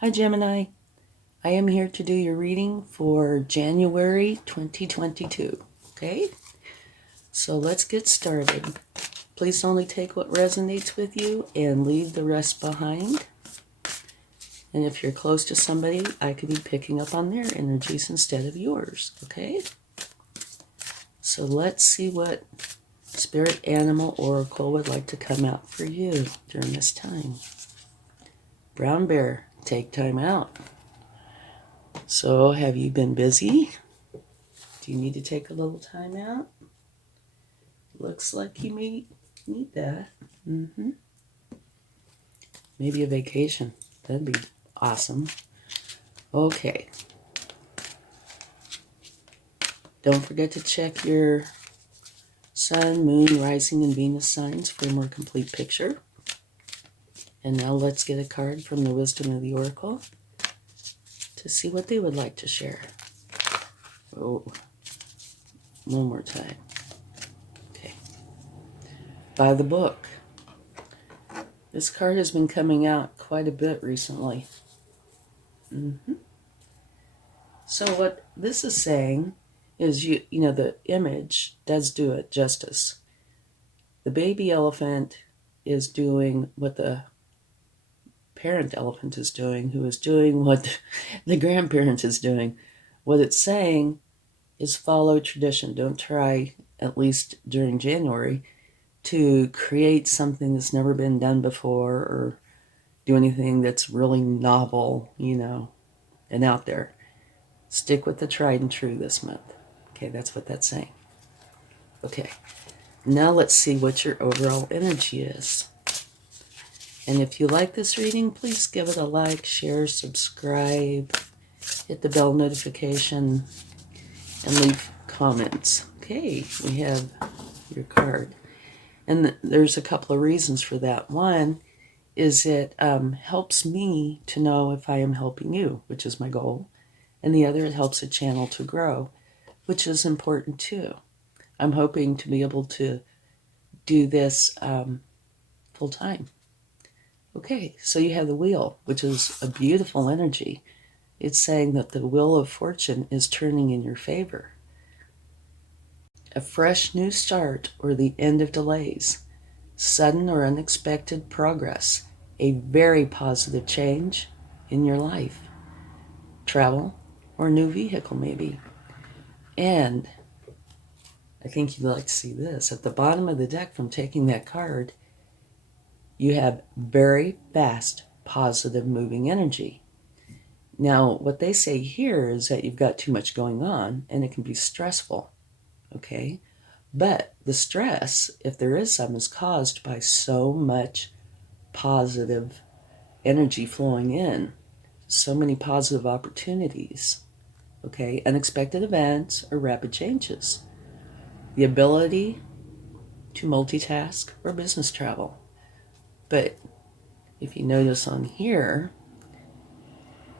Hi Gemini, I am here to do your reading for January 2022, okay? So let's get started. Please only take what resonates with you and leave the rest behind. And if you're close to somebody, I could be picking up on their energies instead of yours, okay? So let's see what Spirit Animal Oracle would like to come out for you during this time. Brown Bear, take time out. So, have you been busy? Do you need to take a little time out? Looks like you may need that. Maybe a vacation. That'd be awesome. Okay. Don't forget to check your Sun, Moon, Rising, and Venus signs for a more complete picture. And now let's get a card from the Wisdom of the Oracle to see what they would like to share. Oh, one more time. Okay. By the book. This card has been coming out quite a bit recently. So what this is saying is, you know, the image does do it justice. The baby elephant is doing what the parent elephant is doing, who is doing what the grandparent is doing. What it's saying is follow tradition. Don't try, at least during January, to create something that's never been done before or do anything that's really novel, you know, and out there. Stick with the tried and true this month. Okay, that's what that's saying. Okay, now let's see what your overall energy is. And if you like this reading, please give it a like, share, subscribe, hit the bell notification, and leave comments. Okay, we have your card. And there's a couple of reasons for that. One is it helps me to know if I am helping you, which is my goal. And the other, it helps a channel to grow, which is important too. I'm hoping to be able to do this full time. Okay, so you have the wheel, which is a beautiful energy. It's saying that the wheel of fortune is turning in your favor. A fresh new start or the end of delays. Sudden or unexpected progress. A very positive change in your life. Travel or new vehicle maybe. And I think you'd like to see this. At the bottom of the deck from taking that card, you have very fast, positive moving energy. Now, what they say here is that you've got too much going on and it can be stressful, okay? But the stress, if there is some, is caused by so much positive energy flowing in, so many positive opportunities, okay? Unexpected events or rapid changes. The ability to multitask or business travel. But if you notice on here,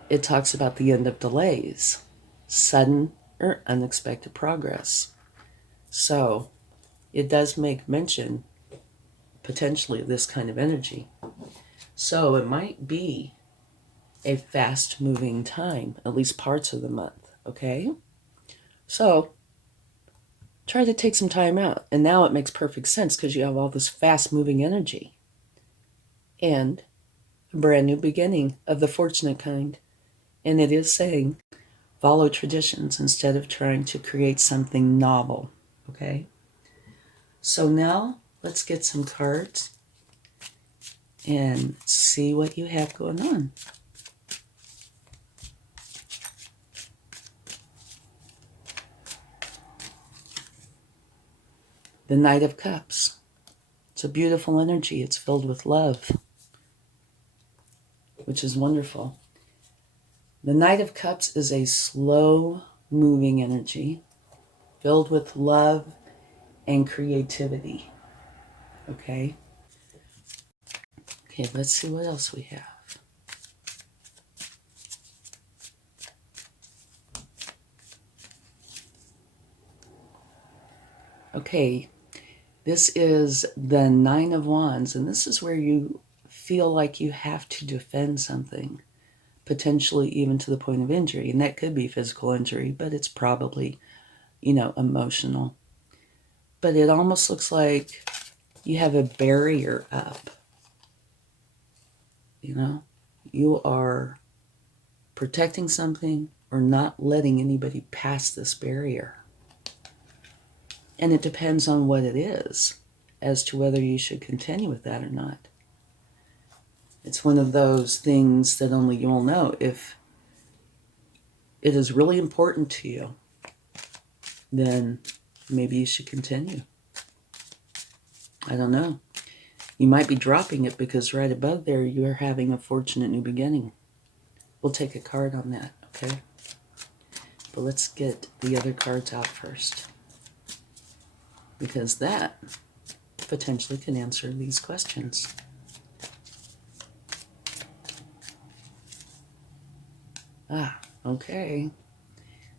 it talks about the end of delays, sudden or unexpected progress. So it does make mention potentially of this kind of energy. So it might be a fast moving time, at least parts of the month, okay? So try to take some time out. And now it makes perfect sense because you have all this fast moving energy. And a brand new beginning of the fortunate kind. And it is saying, follow traditions instead of trying to create something novel, okay? So now let's get some cards and see what you have going on. The Knight of Cups. It's a beautiful energy. It's filled with love, which is wonderful. The Knight of Cups is a slow-moving energy filled with love and creativity. Okay? Okay, let's see what else we have. Okay, this is the Nine of Wands, and this is where you feel like you have to defend something. potentially even to the point of injury. And that could be physical injury, but it's probably, emotional. But it almost looks like you have a barrier up. You are protecting something or not letting anybody pass this barrier. And it depends on what it is as to whether you should continue with that or not. It's one of those things that only you'll know. If it is really important to you, then maybe you should continue. I don't know. You might be dropping it because right above there you're having a fortunate new beginning. We'll take a card on that, okay? But let's get the other cards out first, because that potentially can answer these questions. Okay.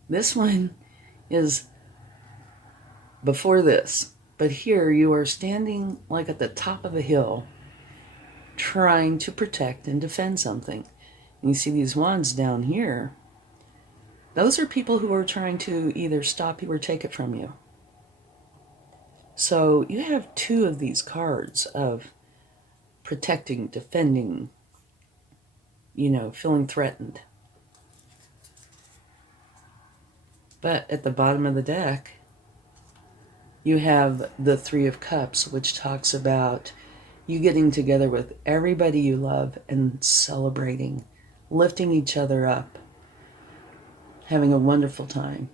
This one is before this, but here you are standing like at the top of a hill trying to protect and defend something. And you see these wands down here. Those are people who are trying to either stop you or take it from you. So you have two of these cards of protecting, defending, feeling threatened. But at the bottom of the deck, you have the Three of Cups, which talks about you getting together with everybody you love and celebrating, lifting each other up, having a wonderful time.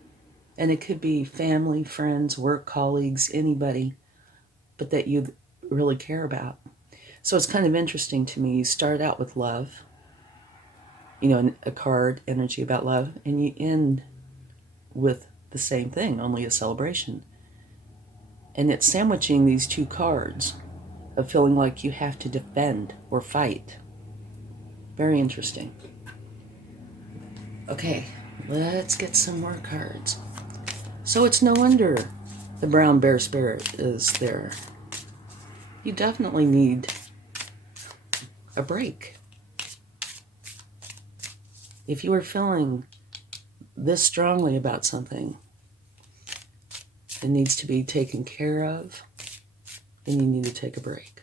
And it could be family, friends, work colleagues, anybody, but that you really care about. So it's kind of interesting to me. You start out with love, a card, energy about love, and you end with the same thing, only a celebration. And it's sandwiching these two cards of feeling like you have to defend or fight. Very interesting. Okay, let's get some more cards. So it's no wonder the brown bear spirit is there. You definitely need a break. If you are feeling this strongly about something, it needs to be taken care of, and you need to take a break.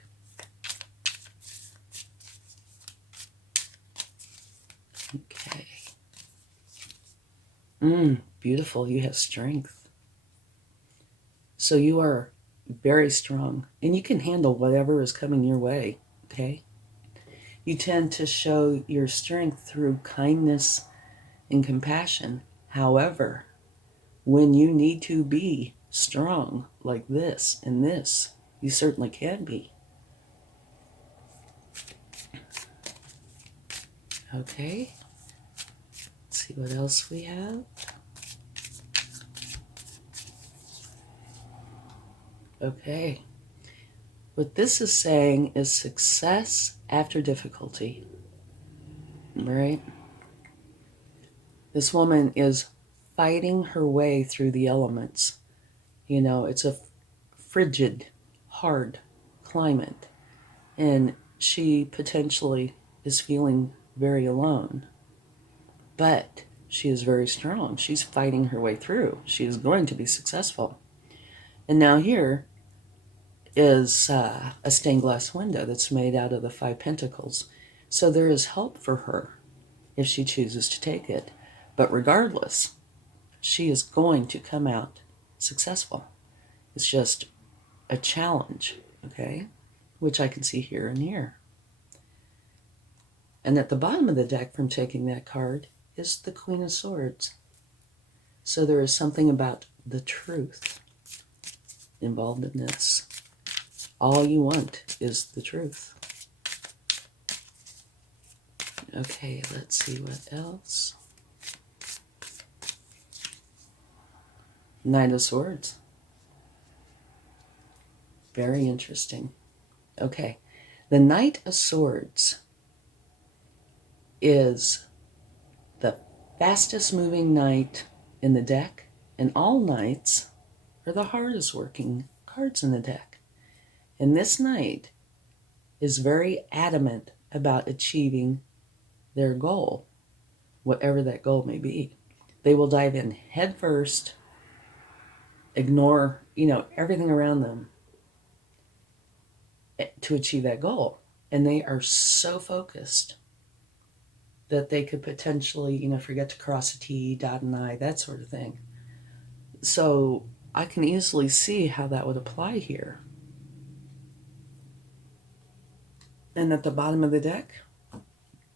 Okay. Beautiful. You have strength. So you are very strong, and you can handle whatever is coming your way, okay? You tend to show your strength through kindness and compassion. However, when you need to be strong like this and this, you certainly can be. Okay. Let's see what else we have. Okay. What this is saying is success after difficulty. Right? This woman is fighting her way through the elements. It's a frigid, hard climate. And she potentially is feeling very alone. But she is very strong. She's fighting her way through. She is going to be successful. And now here is a stained glass window that's made out of the 5 pentacles. So there is help for her if she chooses to take it. But regardless, she is going to come out successful. It's just a challenge, okay? Which I can see here and here. And at the bottom of the deck from taking that card is the Queen of Swords. So there is something about the truth involved in this. All you want is the truth. Okay, let's see what else. Knight of Swords. Very interesting. Okay, the Knight of Swords is the fastest moving knight in the deck, and all knights are the hardest working cards in the deck. And this knight is very adamant about achieving their goal. whatever that goal may be. They will dive in head first, ignore, everything around them to achieve that goal. And they are so focused that they could potentially, forget to cross a T, dot an I, that sort of thing. So I can easily see how that would apply here. And at the bottom of the deck,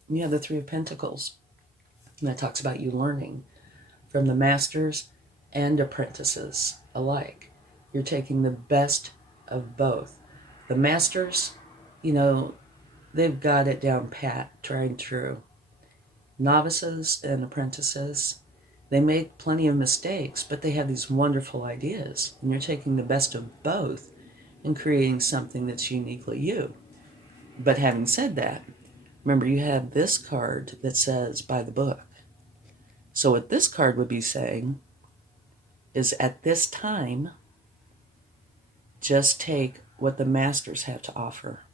you have the Three of Pentacles. And that talks about you learning from the masters and apprentices alike. You're taking the best of both. The masters, they've got it down pat, tried and true. Novices and apprentices, they make plenty of mistakes, but they have these wonderful ideas. And you're taking the best of both and creating something that's uniquely you. But having said that, remember you have this card that says by the book. So what this card would be saying is at this time, just take what the masters have to offer,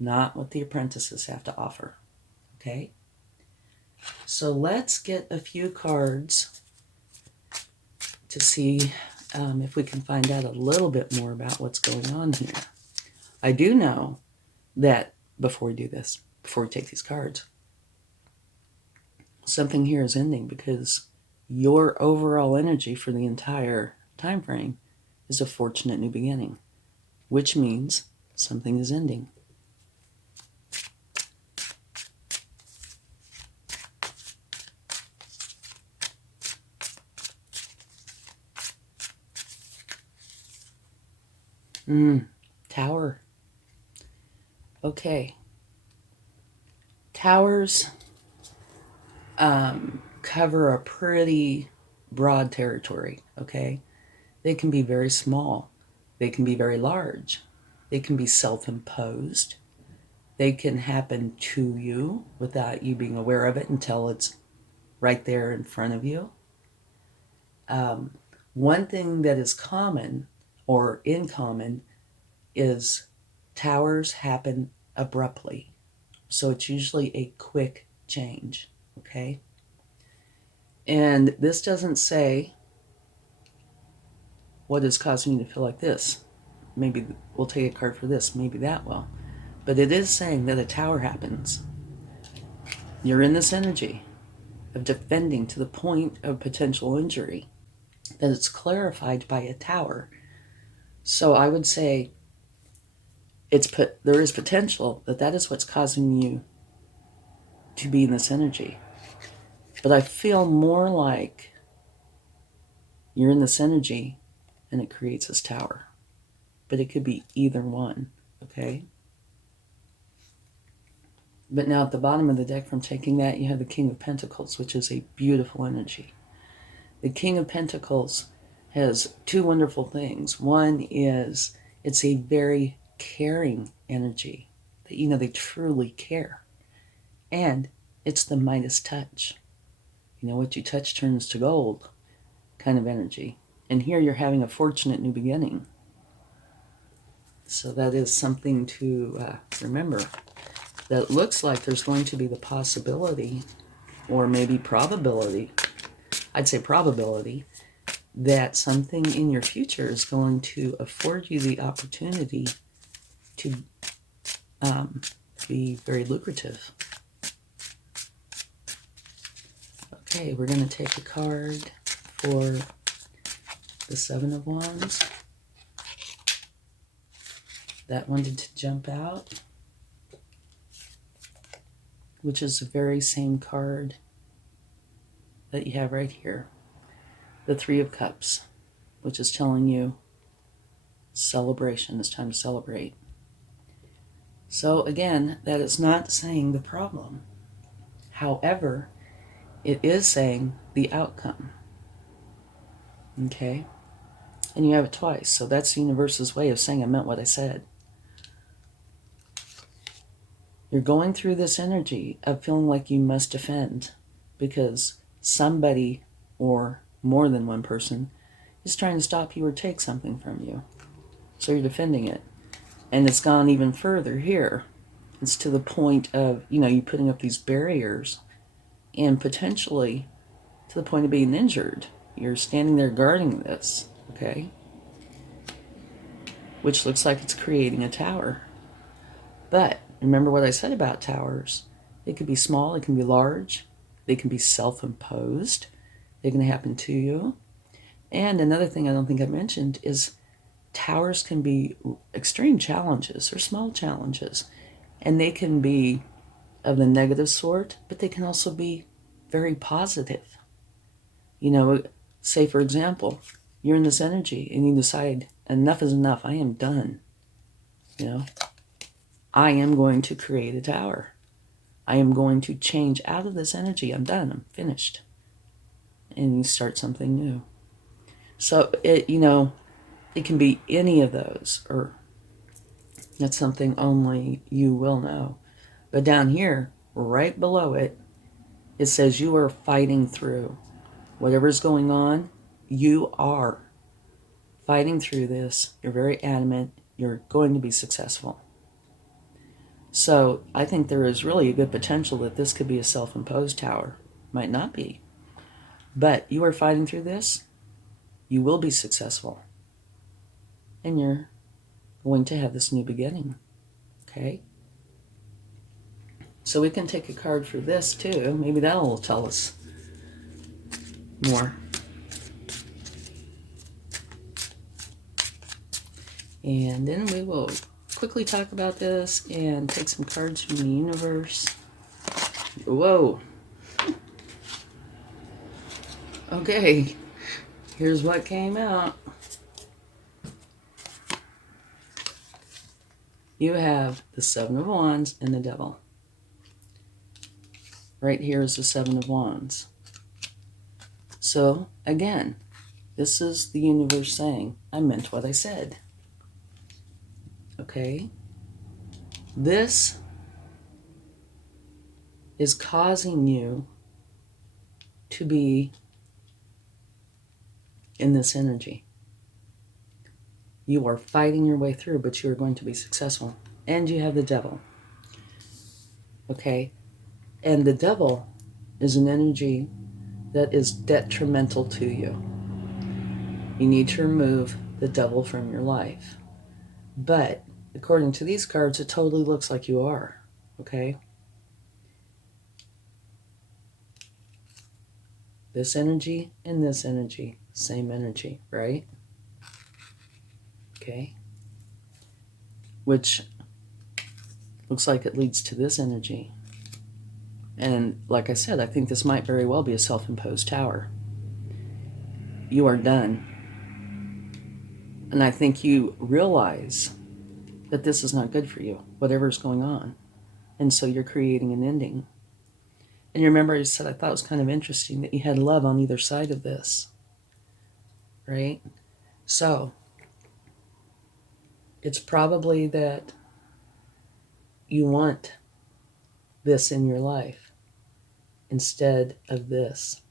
not what the apprentices have to offer. Okay? So let's get a few cards to see if we can find out a little bit more about what's going on here. I do know that before we take these cards, something here is ending because your overall energy for the entire time frame is a fortunate new beginning, which means something is ending. Tower. Okay. Towers cover a pretty broad territory, okay? They can be very small. They can be very large. They can be self-imposed. They can happen to you without you being aware of it until it's right there in front of you. One thing that is common or in common is towers happen abruptly. So it's usually a quick change, okay? And this doesn't say what is causing you to feel like this. Maybe we'll take a card for this, maybe that will. But it is saying that a tower happens. You're in this energy of defending to the point of potential injury, that it's clarified by a tower. So I would say there is potential that is what's causing you to be in this energy. But I feel more like you're in this energy and it creates this tower. But it could be either one, okay? But now at the bottom of the deck, from taking that, you have the King of Pentacles, which is a beautiful energy. The King of Pentacles has two wonderful things. One is it's a very caring energy. That, they truly care. And it's the Midas touch. What you touch turns to gold kind of energy. And here you're having a fortunate new beginning. So that is something to remember. That looks like there's going to be the possibility, or maybe probability, I'd say probability, that something in your future is going to afford you the opportunity to be very lucrative. Okay, we're going to take a card for the Seven of Wands. That wanted to jump out, which is the very same card that you have right here. The Three of Cups, which is telling you celebration. It's time to celebrate. So again, that is not saying the problem. However, it is saying the outcome. Okay? And you have it twice. So that's the universe's way of saying I meant what I said. You're going through this energy of feeling like you must defend because somebody, or more than one person, is trying to stop you or take something from you. So you're defending it. And it's gone even further here. It's to the point of, you putting up these barriers and potentially to the point of being injured. You're standing there guarding this, okay? Which looks like it's creating a tower. But remember what I said about towers. They could be small, they can be large, they can be self-imposed, they can happen to you. And another thing I don't think I mentioned is towers can be extreme challenges or small challenges. And they can be of the negative sort, but they can also be very positive. You know, say for example, you're in this energy and you decide enough is enough. I am done. You know, I am going to create a tower. I am going to change out of this energy. I'm done. I'm finished. And you start something new. So it can be any of those, or that's something only you will know. But down here, right below it, it says you are fighting through whatever's going on. You are fighting through this. You're very adamant. You're going to be successful. So I think there is really a good potential that this could be a self-imposed tower. Might not be. But you are fighting through this. You will be successful. And you're going to have this new beginning. Okay? So we can take a card for this too. Maybe that'll tell us more. And then we will quickly talk about this and take some cards from the universe. Whoa. Okay, here's what came out. You have the Seven of Wands and the Devil. Right here is the Seven of Wands. So, again, this is the universe saying, I meant what I said. Okay? This is causing you to be in this energy. You are fighting your way through, but you are going to be successful. And you have the Devil. Okay? And the Devil is an energy that is detrimental to you. You need to remove the Devil from your life. But according to these cards, it totally looks like you are. Okay? This energy and this energy, same energy, right? Okay? Which looks like it leads to this energy. And like I said, I think this might very well be a self-imposed tower. You are done. And I think you realize that this is not good for you, whatever's going on. And so you're creating an ending. And you remember I said I thought it was kind of interesting that you had love on either side of this. Right? So, it's probably that you want this in your life instead of this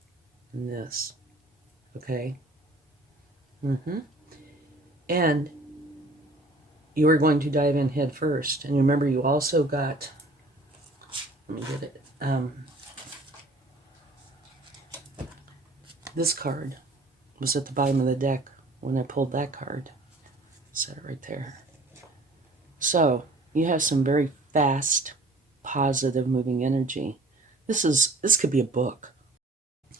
and this. Okay? And you are going to dive in head first. And remember, you also got, let me get it, this card was at the bottom of the deck when I pulled that card. Set it right there. So, you have some very fast, positive moving energy. This could be a book.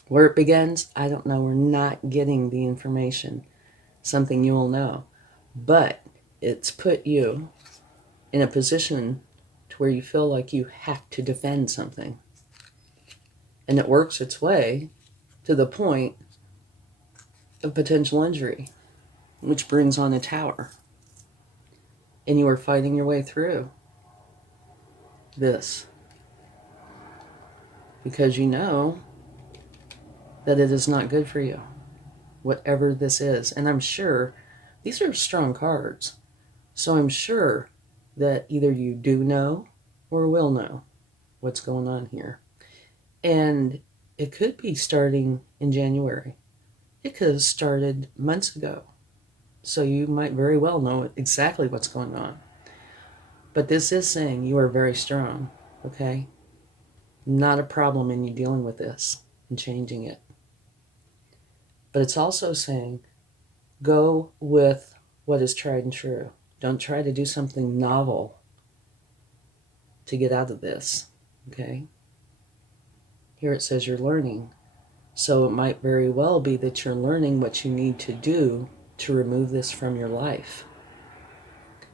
Where it begins, I don't know. We're not getting the information. Something you will know. But it's put you in a position to where you feel like you have to defend something. And it works its way to the point of potential injury, which brings on a tower. And you are fighting your way through this because you know that it is not good for you, whatever this is. And I'm sure these are strong cards. So I'm sure that either you do know or will know what's going on here. And it could be starting in January. It could have started months ago. So you might very well know exactly what's going on. But this is saying you are very strong, okay? Not a problem in you dealing with this and changing it. But it's also saying, go with what is tried and true. Don't try to do something novel to get out of this, okay? Here it says you're learning. So it might very well be that you're learning what you need to do to remove this from your life.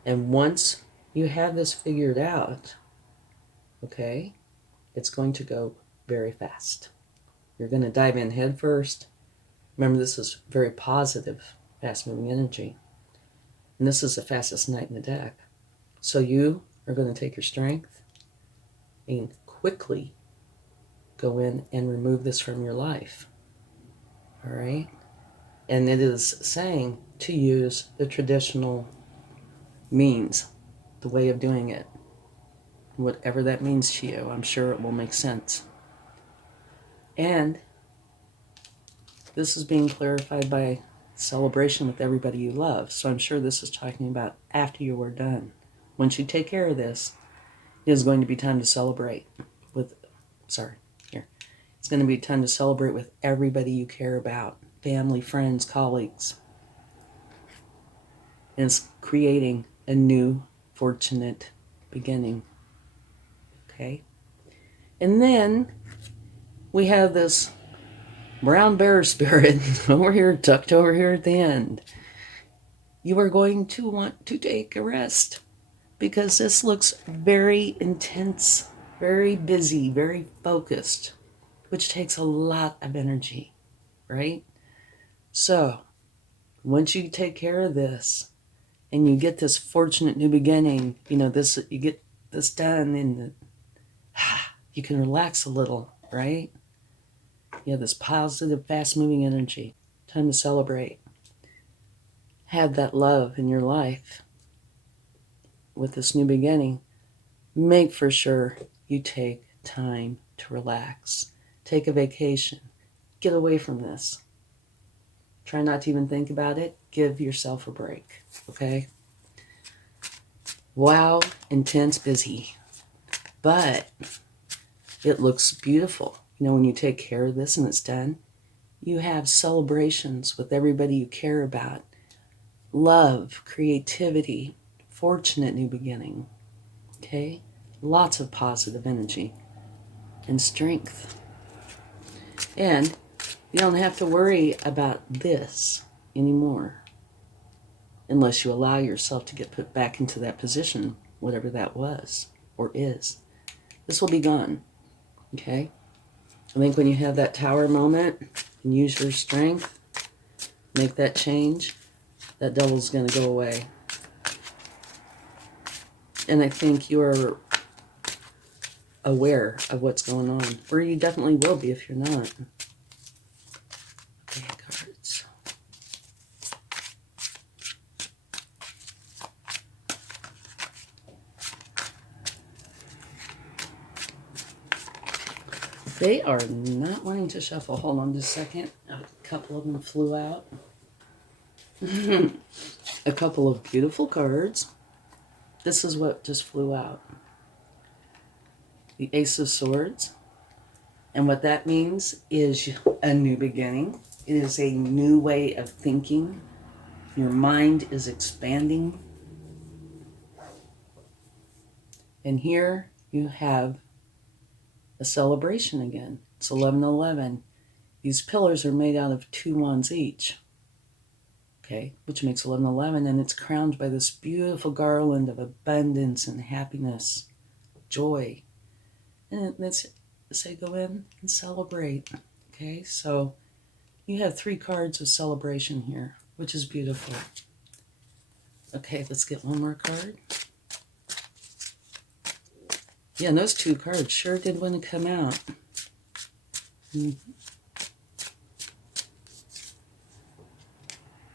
And once you have this figured out, okay, it's going to go very fast. You're going to dive in head first. Remember, this is very positive, fast-moving energy. And this is the fastest knight in the deck. So you are going to take your strength and quickly go in and remove this from your life. All right? And it is saying to use the traditional means, the way of doing it. Whatever that means to you, I'm sure it will make sense. And this is being clarified by celebration with everybody you love. So I'm sure this is talking about after you are done. Once you take care of this, it is going to be time to celebrate with, it's going to be time to celebrate with everybody you care about, family, friends, colleagues. And it's creating a new, fortunate beginning. Okay? And then we have this brown bear spirit over here, tucked over here at the end. You are going to want to take a rest because this looks very intense, very busy, very focused, which takes a lot of energy, right? So once you take care of this and you get this fortunate new beginning, this, you get this done and you can relax a little, right? You have this positive, fast-moving energy. Time to celebrate. Have that love in your life. With this new beginning, make for sure you take time to relax. Take a vacation. Get away from this. Try not to even think about it. Give yourself a break, okay? Wow, intense, busy. But it looks beautiful. When you take care of this and it's done, you have celebrations with everybody you care about. Love, creativity, fortunate new beginning. Okay? Lots of positive energy and strength. And you don't have to worry about this anymore unless you allow yourself to get put back into that position, whatever that was or is. This will be gone. Okay? I think when you have that tower moment and use your strength, make that change, that devil's going to go away. And I think you're aware of what's going on. Or you definitely will be if you're not. Okay, cards. They are not wanting to shuffle. Hold on just a second. A couple of them flew out. A couple of beautiful cards. This is what just flew out. The Ace of Swords. And what that means is a new beginning. It is a new way of thinking. Your mind is expanding. And here you have a celebration again. It's 11-11. These pillars are made out of 2 wands each. Okay, which makes 11-11, and it's crowned by this beautiful garland of abundance and happiness, joy. And let's say go in and celebrate. Okay, so you have 3 cards of celebration here, which is beautiful. Okay, let's get one more card. Yeah, and those 2 cards sure did want to come out.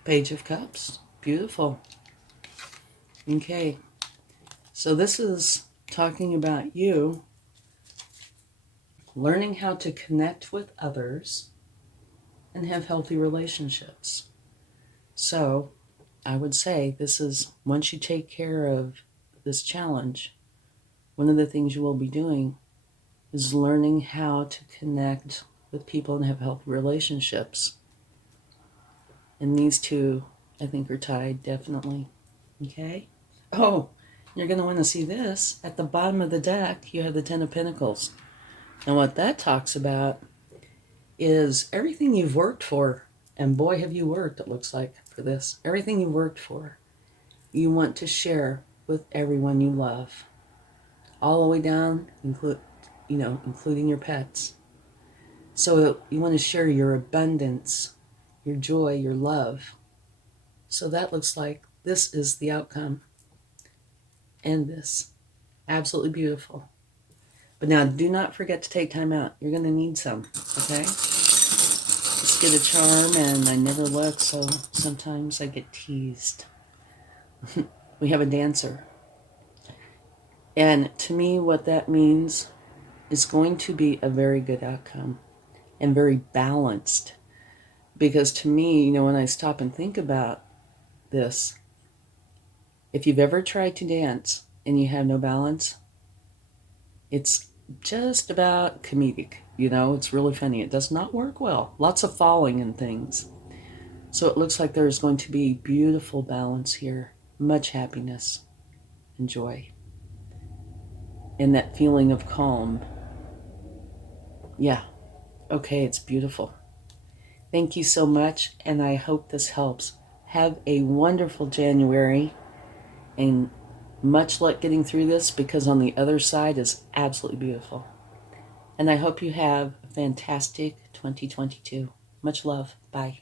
Page of Cups. Beautiful. Okay. So this is talking about you learning how to connect with others and have healthy relationships. So I would say this is, once you take care of this challenge, one of the things you will be doing is learning how to connect with people and have healthy relationships. And these two, I think, are tied, definitely. Okay? Oh, you're going to want to see this. At the bottom of the deck, you have the Ten of Pentacles. And what that talks about is everything you've worked for. And boy, have you worked, it looks like, for this. Everything you worked for, you want to share with everyone you love. All the way down, including your pets. So you want to share your abundance, your joy, your love. So that looks like this is the outcome. And this. Absolutely beautiful. But now do not forget to take time out. You're going to need some, okay? Let's get a charm, and I never look, so sometimes I get teased. We have a dancer. And to me, what that means is going to be a very good outcome and very balanced. Because to me, when I stop and think about this, if you've ever tried to dance and you have no balance, it's just about comedic. It's really funny. It does not work well. Lots of falling and things. So it looks like there's going to be beautiful balance here. Much happiness and joy. And that feeling of calm. Yeah. Okay, it's beautiful. Thank you so much, and I hope this helps. Have a wonderful January, and much luck getting through this, because on the other side is absolutely beautiful. And I hope you have a fantastic 2022. Much love. Bye.